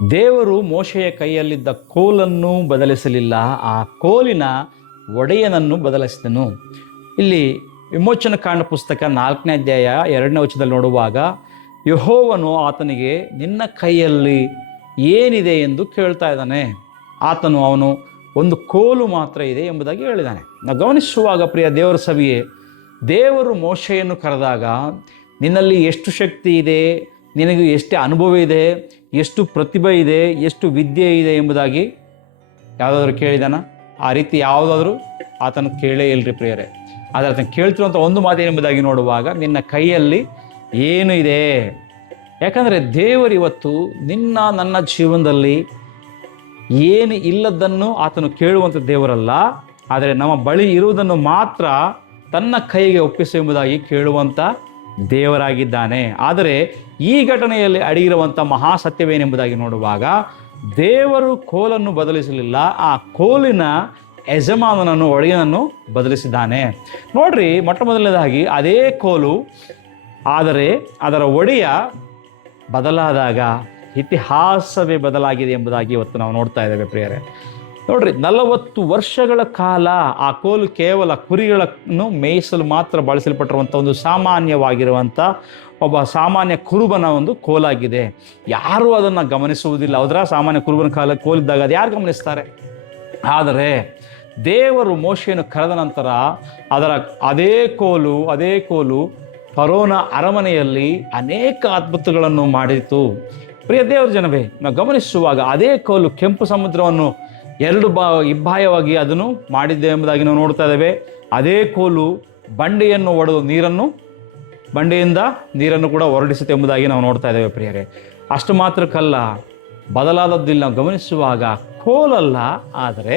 ದೇವರು ಮೋಶೆಯ ಕೈಯಲ್ಲಿದ್ದ ಕೋಲನ್ನು ಬದಲಿಸಲಿಲ್ಲ, ಆ ಕೋಲಿನ ಒಡೆಯನನ್ನು ಬದಲಿಸಿದನು. ಇಲ್ಲಿ ವಿಮೋಚನ ಕಾಂಡ ಪುಸ್ತಕ 4ನೇ ಅಧ್ಯಾಯ 2ನೇ ವಚನದಲ್ಲಿ ನೋಡುವಾಗ ಯೆಹೋವನು ಆತನಿಗೆ ನಿನ್ನ ಕೈಯಲ್ಲಿ ಏನಿದೆ ಎಂದು ಕೇಳ್ತಾ ಇದ್ದಾನೆ. ಅವನು ಒಂದು ಕೋಲು ಮಾತ್ರ ಇದೆ ಎಂಬುದಾಗಿ ಹೇಳಿದ್ದಾನೆ. ನಾವು ಗಮನಿಸುವಾಗ ಪ್ರಿಯ ದೇವರ ಸಭೆಯೇ, ದೇವರು ಮೋಶೆಯನ್ನು ಕರೆದಾಗ ನಿನ್ನಲ್ಲಿ ಎಷ್ಟು ಶಕ್ತಿ ಇದೆ, ನಿನಗೆ ಎಷ್ಟು ಅನುಭವ ಇದೆ, ಎಷ್ಟು ಪ್ರತಿಭೆ ಇದೆ, ಎಷ್ಟು ವಿದ್ಯೆ ಇದೆ ಎಂಬುದಾಗಿ ಯಾವುದಾದ್ರೂ ಕೇಳಿದಾನ? ಆ ರೀತಿ ಯಾವುದಾದ್ರೂ ಆತನು ಕೇಳೇ ಇಲ್ಲರಿ ಪ್ರಿಯರೇ. ಆದರೆ ಆತನು ಕೇಳ್ತಿರುವಂಥ ಒಂದು ಮಾತೇನೆಂಬುದಾಗಿ ನೋಡುವಾಗ ನಿನ್ನ ಕೈಯಲ್ಲಿ ಏನು ಇದೆ. ಯಾಕಂದರೆ ದೇವರು ಇವತ್ತು ನಿನ್ನ ನನ್ನ ಜೀವನದಲ್ಲಿ ಏನು ಇಲ್ಲದನ್ನು ಆತನು ಕೇಳುವಂಥ ದೇವರಲ್ಲ, ಆದರೆ ನಮ್ಮ ಬಳಿ ಇರುವುದನ್ನು ಮಾತ್ರ ತನ್ನ ಕೈಗೆ ಒಪ್ಪಿಸು ಎಂಬುದಾಗಿ ಕೇಳುವಂಥ ದೇವರಾಗಿದ್ದಾನೆ. ಆದರೆ ಈ ಘಟನೆಯಲ್ಲಿ ಅಡಗಿರುವಂಥ ಮಹಾಸತ್ಯವೇನೆಂಬುದಾಗಿ ನೋಡುವಾಗ ದೇವರು ಕೋಲನ್ನು ಬದಲಿಸಲಿಲ್ಲ, ಆ ಕೋಲಿನ ಯಜಮಾನನನ್ನು ಒಡೆಯನನ್ನು ಬದಲಿಸಿದ್ದಾನೆ. ನೋಡ್ರಿ, ಮೊಟ್ಟ ಮೊದಲನೇದಾಗಿ ಅದೇ ಕೋಲು, ಆದರೆ ಅದರ ಒಡೆಯ ಬದಲಾದಾಗ ಇತಿಹಾಸವೇ ಬದಲಾಗಿದೆ ಎಂಬುದಾಗಿ ಇವತ್ತು ನಾವು ನೋಡ್ತಾ ಇದ್ದೇವೆ ಪ್ರಿಯರೇ. ನೋಡ್ರಿ, 40 ವರ್ಷಗಳ ಕಾಲ ಆ ಕೋಲು ಕೇವಲ ಕುರಿಗಳನ್ನು ಮೇಯಿಸಲು ಮಾತ್ರ ಬಳಸಲ್ಪಟ್ಟಿರುವಂಥ ಒಂದು ಸಾಮಾನ್ಯವಾಗಿರುವಂಥ ಒಬ್ಬ ಸಾಮಾನ್ಯ ಕುರುಬನ ಒಂದು ಕೋಲಾಗಿದೆ. ಯಾರೂ ಅದನ್ನು ಗಮನಿಸುವುದಿಲ್ಲ. ಹೌದ್ರಾ? ಸಾಮಾನ್ಯ ಕುರುಬನ ಕೋಲಿದ್ದಾಗ ಅದು ಯಾರು ಗಮನಿಸ್ತಾರೆ? ಆದರೆ ದೇವರು ಮೋಶೆಯನ್ನು ಕರೆದ ನಂತರ ಅದೇ ಕೋಲು ಫರೋನ ಅರಮನೆಯಲ್ಲಿ ಅನೇಕ ಅದ್ಭುತಗಳನ್ನು ಮಾಡಿತು. ಪ್ರಿಯ ದೇವರ ಜನವೇ, ನಾವು ಗಮನಿಸುವಾಗ ಅದೇ ಕೋಲು ಕೆಂಪು ಸಮುದ್ರವನ್ನು 2 ಇಬ್ಬಾಯವಾಗಿ ಅದನ್ನು ಮಾಡಿದ್ದೆ ಎಂಬುದಾಗಿ ನಾವು ನೋಡ್ತಾ ಇದ್ದೇವೆ. ಅದೇ ಕೋಲು ಬಂಡೆಯನ್ನು ಒಡೆದು ಬಂಡೆಯಿಂದ ನೀರನ್ನು ಕೂಡ ಹೊರಡಿಸುತ್ತೆ ಎಂಬುದಾಗಿ ನಾವು ನೋಡ್ತಾ ಇದ್ದೇವೆ ಪ್ರಿಯರೇ. ಅಷ್ಟು ಮಾತ್ರಕ್ಕಲ್ಲ, ಬದಲಾದದ್ದಿಲ್ಲ. ನಾವು ಗಮನಿಸುವಾಗ ಕೋಲಲ್ಲ, ಆದರೆ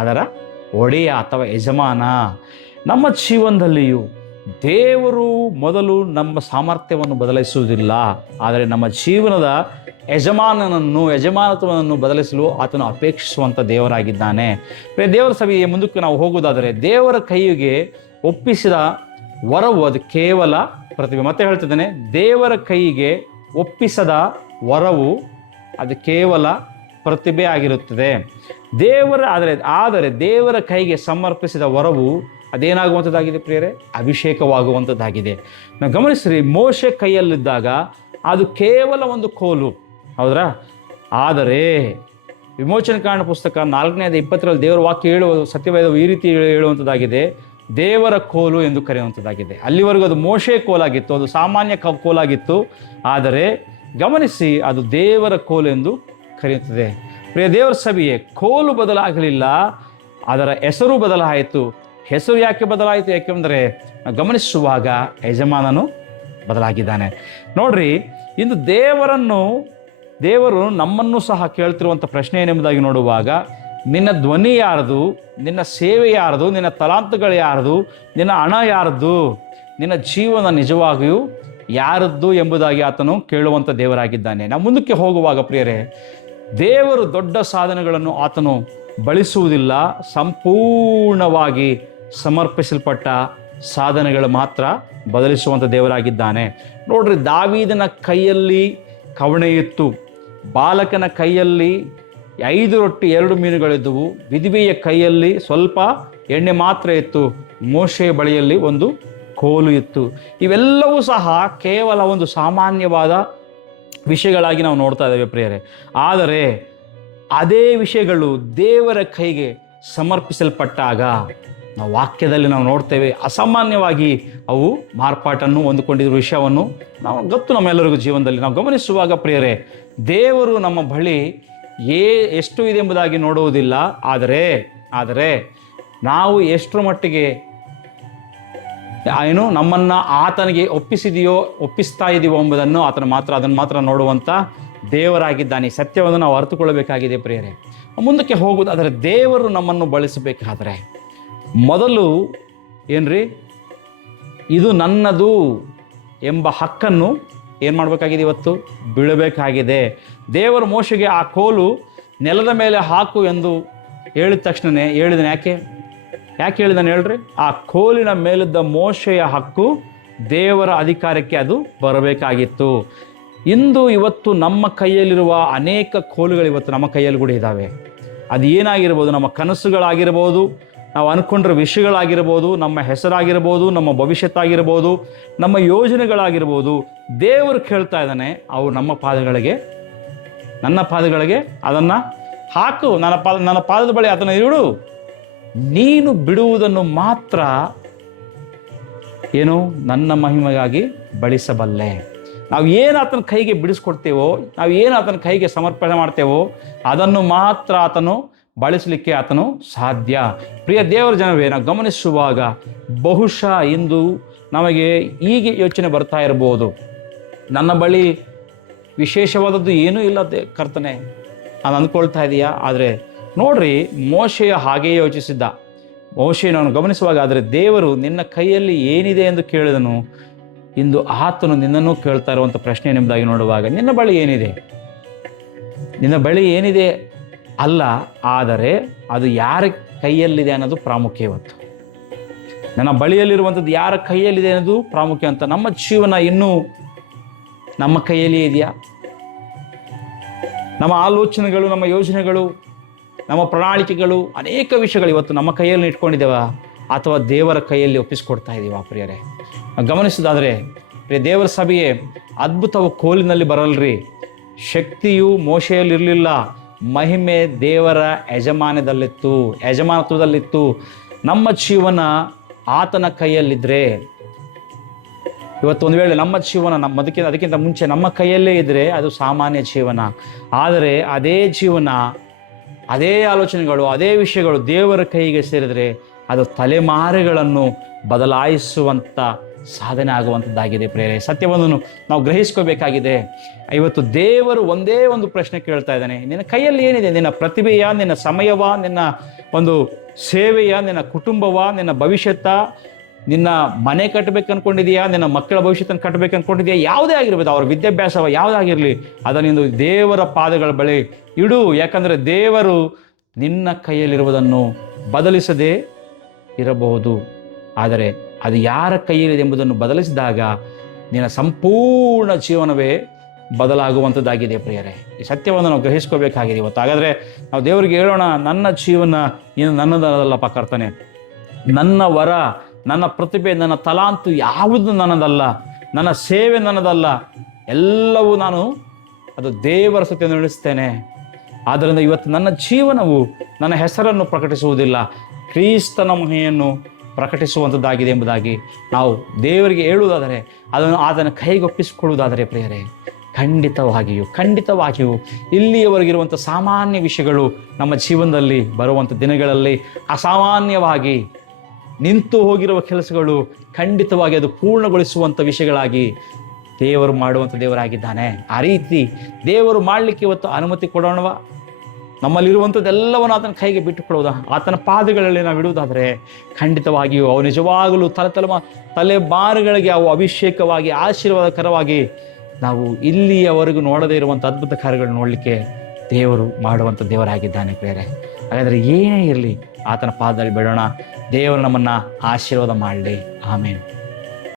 ಅದರ ಒಡೆಯ ಅಥವಾ ಯಜಮಾನ. ನಮ್ಮ ಜೀವನದಲ್ಲಿಯೂ ದೇವರು ಮೊದಲು ನಮ್ಮ ಸಾಮರ್ಥ್ಯವನ್ನು ಬದಲಿಸುವುದಿಲ್ಲ, ಆದರೆ ನಮ್ಮ ಜೀವನದ ಯಜಮಾನತ್ವವನ್ನು ಬದಲಿಸಲು ಆತನು ಅಪೇಕ್ಷಿಸುವಂಥ ದೇವರಾಗಿದ್ದಾನೆ. ದೇವರ ಸಭೆಯ ಮುಂದಕ್ಕೆ ನಾವು ಹೋಗುವುದಾದರೆ, ದೇವರ ಕೈಗೆ ಒಪ್ಪಿಸಿದ ವರವು ಅದು ಕೇವಲ ಪ್ರತಿಭೆ. ಮತ್ತೆ ಹೇಳ್ತಿದ್ದೇನೆ, ದೇವರ ಕೈಗೆ ಒಪ್ಪಿಸದ ವರವು ಅದು ಕೇವಲ ಪ್ರತಿಭೆ ಆಗಿರುತ್ತದೆ. ಆದರೆ ದೇವರ ಕೈಗೆ ಸಮರ್ಪಿಸಿದ ವರವು ಅದೇನಾಗುವಂಥದ್ದಾಗಿದೆ ಪ್ರಿಯರೇ? ಅಭಿಷೇಕವಾಗುವಂಥದ್ದಾಗಿದೆ. ನಾವು ಗಮನಿಸ್ರಿ, ಮೋಶೆ ಕೈಯಲ್ಲಿದ್ದಾಗ ಅದು ಕೇವಲ ಒಂದು ಕೋಲು, ಹೌದ್ರಾ? ಆದರೆ ವಿಮೋಚನ ಕಾಂಡ ಪುಸ್ತಕ 4ನೇ ಅಧ್ಯಾಯ 20ರಲ್ಲಿ ದೇವರ ವಾಕ್ಯ ಸತ್ಯವೇದವು ಈ ರೀತಿ ಹೇಳುವಂಥದ್ದಾಗಿದೆ, ದೇವರ ಕೋಲು ಎಂದು ಕರೆಯುವಂಥದ್ದಾಗಿದೆ. ಅಲ್ಲಿವರೆಗೂ ಅದು ಮೋಶೆ ಕೋಲಾಗಿತ್ತು, ಅದು ಸಾಮಾನ್ಯ ಕೋಲಾಗಿತ್ತು. ಆದರೆ ಗಮನಿಸಿ, ಅದು ದೇವರ ಕೋಲು ಎಂದು ಕರೆಯುತ್ತದೆ. ಪ್ರಿಯ ದೇವರ ಸಭೆಯೇ, ಕೋಲು ಬದಲಾಗಲಿಲ್ಲ, ಅದರ ಹೆಸರು ಬದಲಾಯಿತು. ಹೆಸರು ಯಾಕೆ ಬದಲಾಯಿತು? ಯಾಕೆಂದರೆ ಗಮನಿಸುವಾಗ ಯಜಮಾನನು ಬದಲಾಗಿದ್ದಾನೆ. ನೋಡ್ರಿ, ಇಂದು ದೇವರು ನಮ್ಮನ್ನು ಸಹ ಕೇಳ್ತಿರುವಂಥ ಪ್ರಶ್ನೆ ಏನೆಂಬುದಾಗಿ ನೋಡುವಾಗ, ನಿನ್ನ ಧ್ವನಿ ಯಾರದು, ನಿನ್ನ ಸೇವೆ ಯಾರದು, ನಿನ್ನ ತಲಾಂತುಗಳು ಯಾರದು, ನಿನ್ನ ಹಣ ಯಾರದು, ನಿನ್ನ ಜೀವನ ನಿಜವಾಗಿಯೂ ಯಾರದ್ದು ಎಂಬುದಾಗಿ ಆತನು ಕೇಳುವಂಥ ದೇವರಾಗಿದ್ದಾನೆ. ನಾವು ಮುಂದಕ್ಕೆ ಹೋಗುವಾಗ ಪ್ರಿಯರೇ, ದೇವರು ದೊಡ್ಡ ಸಾಧನೆಗಳನ್ನು ಆತನು ಬಳಸುವುದಿಲ್ಲ, ಸಂಪೂರ್ಣವಾಗಿ ಸಮರ್ಪಿಸಲ್ಪಟ್ಟ ಸಾಧನೆಗಳು ಮಾತ್ರ ಬದಲಿಸುವಂಥ ದೇವರಾಗಿದ್ದಾನೆ. ನೋಡ್ರಿ, ದಾವೀದನ ಕೈಯಲ್ಲಿ ಕವಣೆ ಇತ್ತು, ಬಾಲಕನ ಕೈಯಲ್ಲಿ 5 ರೊಟ್ಟಿ 2 ಮೀನುಗಳಿದ್ದವು, ವಿಧವೆಯ ಕೈಯಲ್ಲಿ ಸ್ವಲ್ಪ ಎಣ್ಣೆ ಮಾತ್ರ ಇತ್ತು, ಮೋಶೆಯ ಬಳಿಯಲ್ಲಿ ಒಂದು ಕೋಲು ಇತ್ತು. ಇವೆಲ್ಲವೂ ಸಹ ಕೇವಲ ಒಂದು ಸಾಮಾನ್ಯವಾದ ವಿಷಯಗಳಾಗಿ ನಾವು ನೋಡ್ತಾ ಇದ್ದೇವೆ ಪ್ರಿಯರೇ. ಆದರೆ ಅದೇ ವಿಷಯಗಳು ದೇವರ ಕೈಗೆ ಸಮರ್ಪಿಸಲ್ಪಟ್ಟಾಗ ನಾವು ವಾಕ್ಯದಲ್ಲಿ ನಾವು ನೋಡ್ತೇವೆ, ಅಸಾಮಾನ್ಯವಾಗಿ ಅವು ಮಾರ್ಪಾಟನ್ನು ಹೊಂದಿಕೊಂಡಿರುವ ವಿಷಯವನ್ನು ನಾವು ಗೊತ್ತು ನಮ್ಮೆಲ್ಲರಿಗೂ ಜೀವನದಲ್ಲಿ. ನಾವು ಗಮನಿಸುವಾಗ ಪ್ರಿಯರೇ, ದೇವರು ನಮ್ಮ ಬಳಿ ಎಷ್ಟು ಇದೆ ಎಂಬುದಾಗಿ ನೋಡುವುದಿಲ್ಲ, ಆದರೆ ನಾವು ಎಷ್ಟರ ಮಟ್ಟಿಗೆ ನಮ್ಮನ್ನು ಆತನಿಗೆ ಒಪ್ಪಿಸ್ತಾ ಇದೀವೋ ಎಂಬುದನ್ನು ಅದನ್ನು ಮಾತ್ರ ನೋಡುವಂಥ ದೇವರಾಗಿದ್ದಾನೆ. ಸತ್ಯವನ್ನು ನಾವು ಅರ್ಥಕೊಳ್ಳಬೇಕಾಗಿದೆ ಪ್ರಿಯರೇ. ಮುಂದಕ್ಕೆ ಹೋಗುವುದಾದರೆ, ದೇವರು ನಮ್ಮನ್ನು ಬಳಸಬೇಕಾದರೆ ಮೊದಲು ಇದು ನನ್ನದು ಎಂಬ ಹಕ್ಕನ್ನು ಏನು ಮಾಡಬೇಕಾಗಿದೆ? ಇವತ್ತು ಬೀಳಬೇಕಾಗಿದೆ. ದೇವರು ಮೋಶೆಗೆ ಆ ಕೋಲು ನೆಲದ ಮೇಲೆ ಹಾಕು ಎಂದು ಹೇಳಿದ ತಕ್ಷಣವೇ ಹೇಳಿದನು. ಯಾಕೆ ಹೇಳಿದಾನೆ ಹೇಳ್ರಿ? ಆ ಕೋಲಿನ ಮೇಲಿದ್ದ ಮೋಶೆಯ ಹಕ್ಕು ದೇವರ ಅಧಿಕಾರಕ್ಕೆ ಅದು ಬರಬೇಕಾಗಿತ್ತು. ಇವತ್ತು ನಮ್ಮ ಕೈಯಲ್ಲಿರುವ ಅನೇಕ ಕೋಲುಗಳು ಇವತ್ತು ನಮ್ಮ ಕೈಯಲ್ಲಿ ಕೂಡ ಇದ್ದಾವೆ. ಅದು ಏನಾಗಿರ್ಬೋದು, ನಮ್ಮ ಕನಸುಗಳಾಗಿರ್ಬೋದು, ನಾವು ಅಂದ್ಕೊಂಡಿರೋ ವಿಷಯಗಳಾಗಿರ್ಬೋದು, ನಮ್ಮ ಹೆಸರಾಗಿರ್ಬೋದು, ನಮ್ಮ ಭವಿಷ್ಯತ್ತಾಗಿರ್ಬೋದು, ನಮ್ಮ ಯೋಜನೆಗಳಾಗಿರ್ಬೋದು. ದೇವರು ಕೇಳ್ತಾ ಇದ್ದಾನೆ, ಅವು ನನ್ನ ಪಾದಗಳಿಗೆ ಅದನ್ನು ಹಾಕು, ನನ್ನ ಪಾದದ ಬಳಿ ಅದನ್ನು ಇಡು. ನೀನು ಬಿಡುವುದನ್ನು ಮಾತ್ರ ಏನು ನನ್ನ ಮಹಿಮೆಗಾಗಿ ಬಳಸಬಲ್ಲೆ. ನಾವು ಏನು ಆತನ ಕೈಗೆ ಬಿಡಿಸ್ಕೊಡ್ತೇವೋ, ನಾವು ಏನು ಆತನ ಕೈಗೆ ಸಮರ್ಪಣೆ ಮಾಡ್ತೇವೋ ಅದನ್ನು ಮಾತ್ರ ಆತನು ಬಳಸಲಿಕ್ಕೆ ಆತನು ಸಾಧ್ಯ. ಪ್ರಿಯ ದೇವರ ಜನವೇ, ನಾವು ಗಮನಿಸುವಾಗ ಬಹುಶಃ ಇಂದು ನಮಗೆ ಹೀಗೆ ಯೋಚನೆ ಬರ್ತಾ ಇರ್ಬೋದು, ನನ್ನ ಬಳಿ ವಿಶೇಷವಾದದ್ದು ಏನೂ ಇಲ್ಲ ಕರ್ತನೆ, ನಾನು ಅಂದ್ಕೊಳ್ತಾ ಇದೆಯಾ? ಆದರೆ ನೋಡ್ರಿ, ಮೋಶೆಯ ಹಾಗೆಯೇ ಯೋಚಿಸಿದ್ದ. ಮೋಶೆಯನ್ನು ಗಮನಿಸುವಾಗ, ಆದರೆ ದೇವರು ನಿನ್ನ ಕೈಯಲ್ಲಿ ಏನಿದೆ ಎಂದು ಕೇಳಿದನು. ಇಂದು ಆತನು ನಿನ್ನನ್ನು ಕೇಳ್ತಾ ಇರುವಂಥ ಪ್ರಶ್ನೆ ನಿಮ್ಮದಾಗಿ ನೋಡುವಾಗ, ನಿನ್ನ ಬಳಿ ಏನಿದೆ? ನಿನ್ನ ಬಳಿ ಏನಿದೆ ಅಲ್ಲ, ಆದರೆ ಅದು ಯಾರ ಕೈಯಲ್ಲಿದೆ ಅನ್ನೋದು ಪ್ರಾಮುಖ್ಯ. ಇವತ್ತು ನನ್ನ ಬಳಿಯಲ್ಲಿರುವಂಥದ್ದು ಯಾರ ಕೈಯಲ್ಲಿದೆ ಅನ್ನೋದು ಪ್ರಾಮುಖ್ಯ ಅಂತ. ನಮ್ಮ ಜೀವನ ಇನ್ನೂ ನಮ್ಮ ಕೈಯಲ್ಲಿ ಇದೆಯಾ? ನಮ್ಮ ಆಲೋಚನೆಗಳು, ನಮ್ಮ ಯೋಜನೆಗಳು, ನಮ್ಮ ಪ್ರಣಾಳಿಕೆಗಳು, ಅನೇಕ ವಿಷಯಗಳು ಇವತ್ತು ನಮ್ಮ ಕೈಯಲ್ಲಿ ಇಟ್ಕೊಂಡಿದ್ದೇವ ಅಥವಾ ದೇವರ ಕೈಯಲ್ಲಿ ಒಪ್ಪಿಸ್ಕೊಡ್ತಾ ಇದ್ದೀವ? ಪ್ರಿಯರೇ, ಗಮನಿಸೋದಾದರೆ ಪ್ರಿಯ ದೇವರ ಸಭೆಯೇ, ಅದ್ಭುತವು ಕೋಲಿನಲ್ಲಿ ಬರಲ್ರಿ, ಶಕ್ತಿಯು ಮೋಶೆಯಲ್ಲಿರಲಿಲ್ಲ, ಮಹಿಮೆ ದೇವರ ಯಜಮಾನತ್ವದಲ್ಲಿತ್ತು. ನಮ್ಮ ಜೀವನ ಆತನ ಕೈಯಲ್ಲಿದ್ದರೆ, ಇವತ್ತು ಒಂದು ವೇಳೆ ನಮ್ಮ ಜೀವನ ಅದಕ್ಕಿಂತ ಮುಂಚೆ ನಮ್ಮ ಕೈಯಲ್ಲೇ ಇದ್ದರೆ ಅದು ಸಾಮಾನ್ಯ ಜೀವನ. ಆದರೆ ಅದೇ ಜೀವನ, ಅದೇ ಆಲೋಚನೆಗಳು, ಅದೇ ವಿಷಯಗಳು ದೇವರ ಕೈಗೆ ಸೇರಿದರೆ ಅದು ತಲೆಮಾರುಗಳನ್ನು ಬದಲಾಯಿಸುವಂಥ ಸಾಧನೆ ಆಗುವಂಥದ್ದಾಗಿದೆ. ಪ್ರೇರೆ, ಸತ್ಯವನ್ನು ನಾವು ಗ್ರಹಿಸ್ಕೋಬೇಕಾಗಿದೆ. ಇವತ್ತು ದೇವರು ಒಂದೇ ಒಂದು ಪ್ರಶ್ನೆ ಕೇಳ್ತಾ ಇದ್ದಾನೆ, ನಿನ್ನ ಕೈಯಲ್ಲಿ ಏನಿದೆ? ನಿನ್ನ ಪ್ರತಿಭೆಯ, ನಿನ್ನ ಸಮಯವ, ನಿನ್ನ ಒಂದು ಸೇವೆಯ, ನಿನ್ನ ಕುಟುಂಬವ, ನಿನ್ನ ಭವಿಷ್ಯತ್ತ, ನಿನ್ನ ಮನೆ ಕಟ್ಟಬೇಕು ಅಂದ್ಕೊಂಡಿದೆಯಾ, ನಿನ್ನ ಮಕ್ಕಳ ಭವಿಷ್ಯತನ್ನು ಕಟ್ಟಬೇಕು ಅಂದ್ಕೊಂಡಿದೆಯಾ, ಯಾವುದೇ ಆಗಿರ್ಬೋದು, ಅವ್ರ ವಿದ್ಯಾಭ್ಯಾಸವ ಯಾವುದಾಗಿರಲಿ, ಅದನ್ನು ದೇವರ ಪಾದಗಳ ಬಳಿ ಇಡು. ಯಾಕಂದರೆ ದೇವರು ನಿನ್ನ ಕೈಯಲ್ಲಿರುವುದನ್ನು ಬದಲಿಸದೇ ಇರಬಹುದು, ಆದರೆ ಅದು ಯಾರ ಕೈಯಲ್ಲಿದೆ ಎಂಬುದನ್ನು ಬದಲಿಸಿದಾಗ ನಿನ್ನ ಸಂಪೂರ್ಣ ಜೀವನವೇ ಬದಲಾಗುವಂಥದ್ದಾಗಿದೆ. ಪ್ರಿಯರೇ, ಈ ಸತ್ಯವನ್ನು ನಾವು ಗ್ರಹಿಸ್ಕೋಬೇಕಾಗಿದೆ ಇವತ್ತು. ಹಾಗಾದರೆ ನಾವು ದೇವರಿಗೆ ಹೇಳೋಣ, ನನ್ನ ಜೀವನ ಇನ್ನು ನನ್ನದಲ್ಲಪ್ಪ ಕರ್ತನೆ, ನನ್ನ ವರ, ನನ್ನ ಪ್ರತಿಭೆ, ನನ್ನ ತಲಾಂತು ಯಾವುದು ನನ್ನದಲ್ಲ, ನನ್ನ ಸೇವೆ ನನ್ನದಲ್ಲ, ಎಲ್ಲವೂ ನಾನು ಅದು ದೇವರ ಸತ್ಯವನ್ನು ನಡೆಸ್ತೇನೆ. ಆದ್ದರಿಂದ ಇವತ್ತು ನನ್ನ ಜೀವನವು ನನ್ನ ಹೆಸರನ್ನು ಪ್ರಕಟಿಸುವುದಿಲ್ಲ, ಕ್ರಿಸ್ತನ ಮಹಿಮೆಯನ್ನು ಪ್ರಕಟಿಸುವಂಥದ್ದಾಗಿದೆ ಎಂಬುದಾಗಿ ನಾವು ದೇವರಿಗೆ ಹೇಳುವುದಾದರೆ, ಅದನ್ನು ಆತನ ಕೈಗೊಪ್ಪಿಸಿಕೊಳ್ಳುವುದಾದರೆ ಪ್ರಿಯರೇ, ಖಂಡಿತವಾಗಿಯೂ ಇಲ್ಲಿಯವರೆಗಿರುವಂಥ ಸಾಮಾನ್ಯ ವಿಷಯಗಳು ನಮ್ಮ ಜೀವನದಲ್ಲಿ ಬರುವಂಥ ದಿನಗಳಲ್ಲಿ ಅಸಾಮಾನ್ಯವಾಗಿ ನಿಂತು ಹೋಗಿರುವ ಕೆಲಸಗಳು ಖಂಡಿತವಾಗಿ ಅದು ಪೂರ್ಣಗೊಳಿಸುವಂಥ ವಿಷಯಗಳಾಗಿ ದೇವರು ಮಾಡುವಂಥ ದೇವರಾಗಿದ್ದಾನೆ. ಆ ರೀತಿ ದೇವರು ಮಾಡಲಿಕ್ಕೆ ಇವತ್ತು ಅನುಮತಿ ಕೊಡೋಣವ? ನಮ್ಮಲ್ಲಿರುವಂಥದ್ದೆಲ್ಲವನ್ನು ಆತನ ಕೈಗೆ ಬಿಟ್ಟು ಕೊಡುವುದಾ? ಆತನ ಪಾದಗಳಲ್ಲಿ ನಾವು ಇಡುವುದಾದರೆ ಖಂಡಿತವಾಗಿಯೂ ಅವು ನಿಜವಾಗಲೂ ತಲೆಮಾರುಗಳಿಗೆ ಅವು ಅಭಿಷೇಕವಾಗಿ, ಆಶೀರ್ವಾದಕರವಾಗಿ ನಾವು ಇಲ್ಲಿಯವರೆಗೂ ನೋಡದೇ ಇರುವಂಥ ಅದ್ಭುತ ಕಾರ್ಯಗಳು ನೋಡಲಿಕ್ಕೆ ದೇವರು ಮಾಡುವಂಥ ದೇವರಾಗಿದ್ದಾನೆ ಪ್ರಿಯರೇ. ಹಾಗಾದರೆ ಏನೇ ಇರಲಿ ಆತನ ಪಾದದಲ್ಲಿ ಬಿಡೋಣ. ದೇವರು ನಮ್ಮನ್ನು ಆಶೀರ್ವಾದ ಮಾಡಲಿ. ಆಮೇನ್.